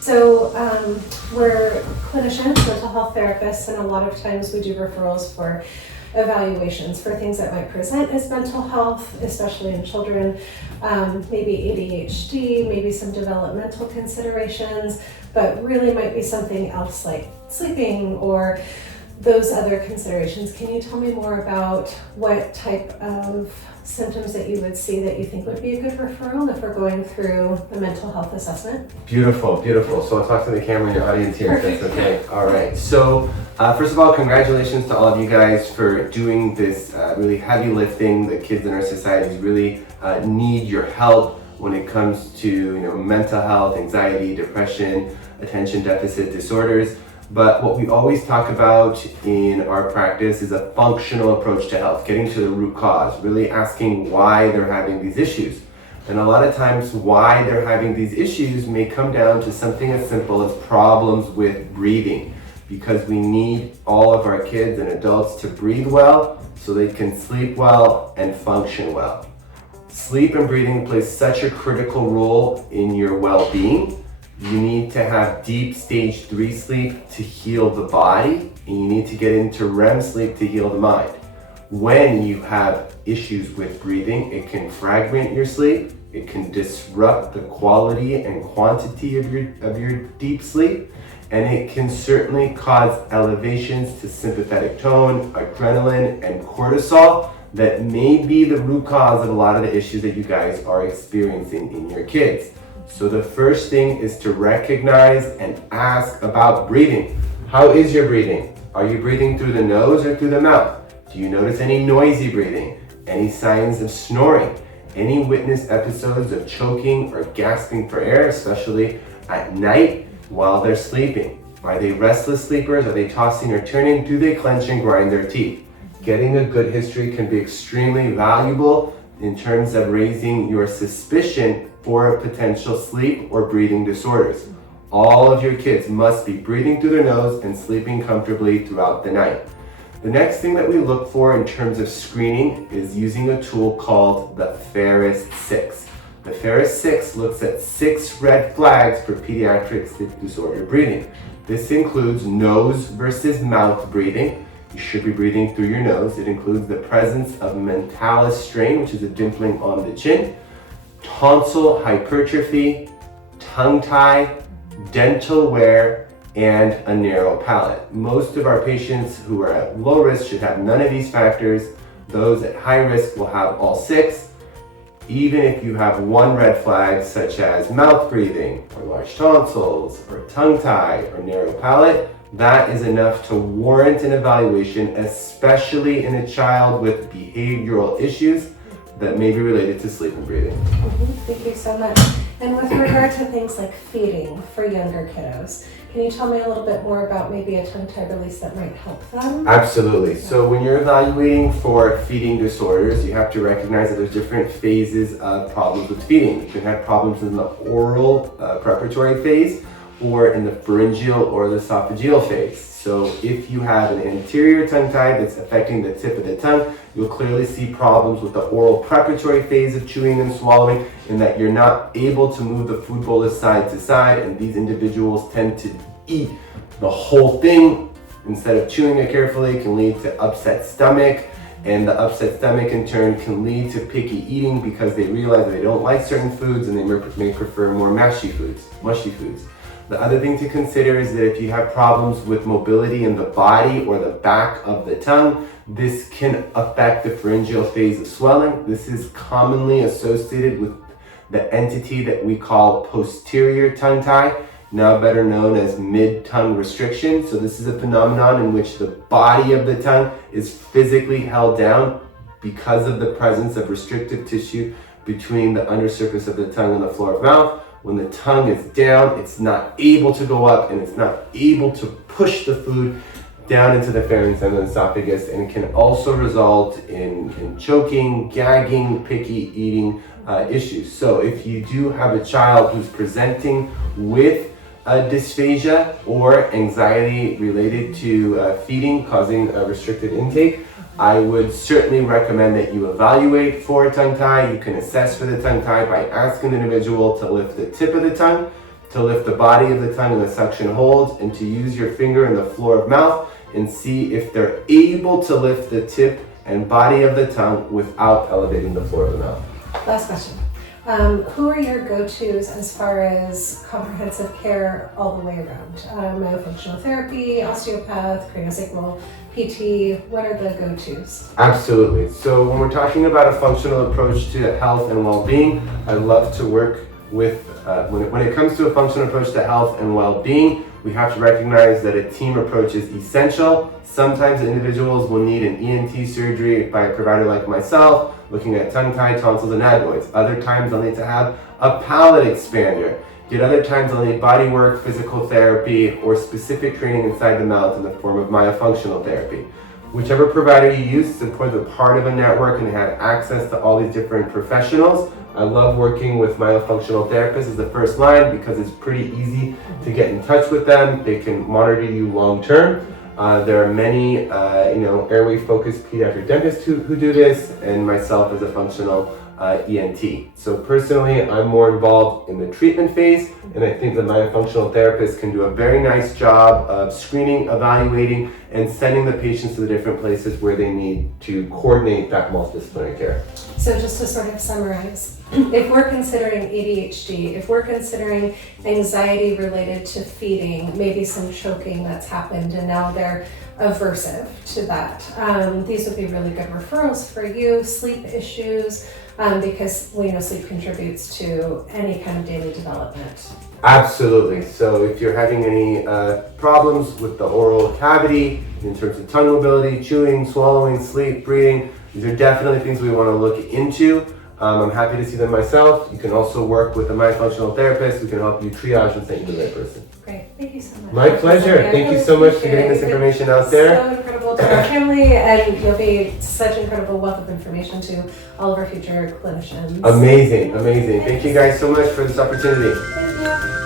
So we're clinicians, mental health therapists, and a lot of times we do referrals for evaluations for things that might present as mental health, especially in children, maybe ADHD, maybe some developmental considerations, but really might be something else like sleeping or those other considerations. Can you tell me more about what type of symptoms that you would see that you think would be a good referral if we're going through the mental health assessment? Beautiful, beautiful. So I'll talk to the camera in your audience here, if that's okay. All right. So first of all, congratulations to all of you guys for doing this really heavy lifting. The kids in our societies really need your help when it comes to mental health, anxiety, depression, attention deficit disorders. But what we always talk about in our practice is a functional approach to health, getting to the root cause, really asking why they're having these issues. And a lot of times why they're having these issues may come down to something as simple as problems with breathing, because we need all of our kids and adults to breathe well so they can sleep well and function well. Sleep and breathing plays such a critical role in your well-being. You need to have deep stage 3 sleep to heal the body, and you need to get into REM sleep to heal the mind. When you have issues with breathing, it can fragment your sleep, it can disrupt the quality and quantity of your deep sleep, and it can certainly cause elevations to sympathetic tone, adrenaline, and cortisol that may be the root cause of a lot of the issues that you guys are experiencing in your kids. So the first thing is to recognize and ask about breathing. How is your breathing? Are you breathing through the nose or through the mouth? Do you notice any noisy breathing? Any signs of snoring? Any witness episodes of choking or gasping for air, especially at night while they're sleeping? Are they restless sleepers? Are they tossing or turning? Do they clench and grind their teeth? Getting a good history can be extremely valuable in terms of raising your suspicion for potential sleep or breathing disorders. All of your kids must be breathing through their nose and sleeping comfortably throughout the night. The next thing that we look for in terms of screening is using a tool called the Ferris 6. The Ferris 6 looks at 6 red flags for pediatric sleep disorder breathing. This includes nose versus mouth breathing. You should be breathing through your nose. It includes the presence of mentalis strain, which is a dimpling on the chin, tonsil hypertrophy, tongue tie, dental wear, and a narrow palate. Most of our patients who are at low risk should have none of these factors. Those at high risk will have all 6. Even if you have one red flag, such as mouth breathing, or large tonsils, or tongue tie, or narrow palate, that is enough to warrant an evaluation, especially in a child with behavioral issues that may be related to sleep and breathing. Thank you so much. And with regard to things like feeding for younger kiddos, can you tell me a little bit more about maybe a tongue tie release that might help them? Absolutely. So when you're evaluating for feeding disorders, you have to recognize that there's different phases of problems with feeding. You can have problems in the oral preparatory phase, or in the pharyngeal or the esophageal phase. So if you have an anterior tongue tie that's affecting the tip of the tongue, you'll clearly see problems with the oral preparatory phase of chewing and swallowing, in that you're not able to move the food bolus side to side, and these individuals tend to eat the whole thing instead of chewing it carefully. It can lead to upset stomach, and the upset stomach in turn can lead to picky eating because they realize that they don't like certain foods and they may prefer more mushy foods. The other thing to consider is that if you have problems with mobility in the body or the back of the tongue, this can affect the pharyngeal phase of swelling. This is commonly associated with the entity that we call posterior tongue tie, now better known as mid-tongue restriction. So this is a phenomenon in which the body of the tongue is physically held down because of the presence of restrictive tissue between the undersurface of the tongue and the floor of mouth. When the tongue is down, it's not able to go up, and it's not able to push the food down into the pharynx and the esophagus, and it can also result in choking, gagging, picky eating issues. So if you do have a child who's presenting with dysphagia or anxiety related to feeding causing a restricted intake, I would certainly recommend that you evaluate for a tongue tie. You can assess for the tongue tie by asking the individual to lift the tip of the tongue, to lift the body of the tongue in the suction holds, and to use your finger in the floor of mouth and see if they're able to lift the tip and body of the tongue without elevating the floor of the mouth. Last question. Who are your go-tos as far as comprehensive care all the way around? Myofunctional therapy, osteopath, craniosacral, PT, what are the go-tos? Absolutely. So when we're talking about a functional approach to health and well-being, I love to work with, when it comes to a functional approach to health and well-being, we have to recognize that a team approach is essential. Sometimes individuals will need an ENT surgery by a provider like myself, looking at tongue tie, tonsils, and adenoids. Other times they'll need to have a palate expander. Yet other times they'll need body work, physical therapy, or specific training inside the mouth in the form of myofunctional therapy. Whichever provider you use is important part of a network and have access to all these different professionals. I love working with myofunctional therapists as the first line because it's pretty easy to get in touch with them. They can monitor you long term. There are many, airway-focused pediatric dentists who do this, and myself as a functional ENT. So personally, I'm more involved in the treatment phase, and I think the myofunctional therapist can do a very nice job of screening, evaluating, and sending the patients to the different places where they need to coordinate that multidisciplinary care. So just to sort of summarize, if we're considering ADHD, if we're considering anxiety related to feeding, maybe some choking that's happened and now they're aversive to that, these would be really good referrals for you. Sleep issues, because we know sleep contributes to any kind of daily development. Absolutely. So if you're having any problems with the oral cavity in terms of tongue mobility, chewing, swallowing, sleep, breathing, these are definitely things we want to look into. I'm happy to see them myself. You can also work with a myofunctional therapist who can help you triage and send you to the right person. Great. Thank you so much. My pleasure. Thank you so much for getting this information out there. So incredible to our family, and you'll be such incredible wealth of information to all of our future clinicians. Amazing, amazing. Thank you guys so much for this opportunity. Thank you.